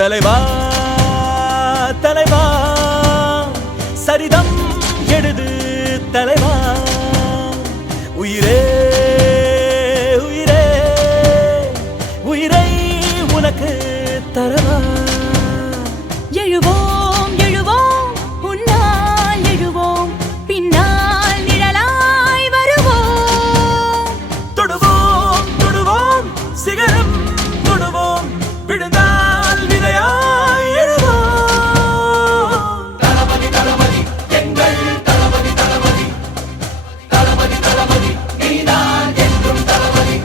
தலைவா தலைவா சரிதம் எழுது தலைவா உயிரே உயிரே உயிரை உனக்கு தரவா எழுவோம் எழுவோம் உன்னால் எழுவோம் பின்னால் நிழலாய் வருவோம் தொடுவோம் தொடுவோம் சிகரம் தொடுவோம் விழுந்தால் விதையாய் எழுவோம் தளபதி தளபதி எங்கள் தளபதி தளபதி தளபதி தளபதி நீதான் என்றும் தளபதி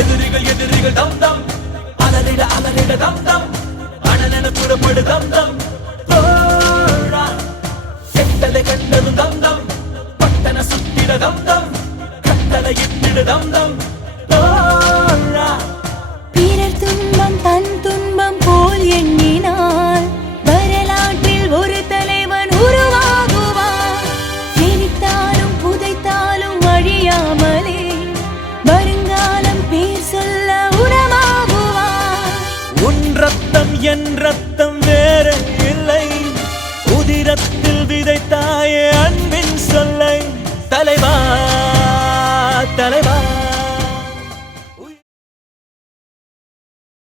எதிரிகள் எதிரிகள் தம் தம் அலறிட அலறிட தம் தம் அனலென புறப்படு தம் தம் தோழா செட்டலை கண்டதும் தம் தம் பட்டன சுத்திட தம் தம் கட்டளை இட்டிட தம் தம் தோழா பிறர் துன்பம் தன் துன்பம் போல் எண்ணினால் வரலாற்றில் ஒரு தலைவன் உருவாகுவான் எரித்தாலும் புதைத்தாலும் அழியாமலே வருங்காலம் பேர் சொல்ல உணவாகுவான் உன் ரத்தம் என் ரத்தம் வேற இல்லை உதிரத்தில் விதைத்தாயே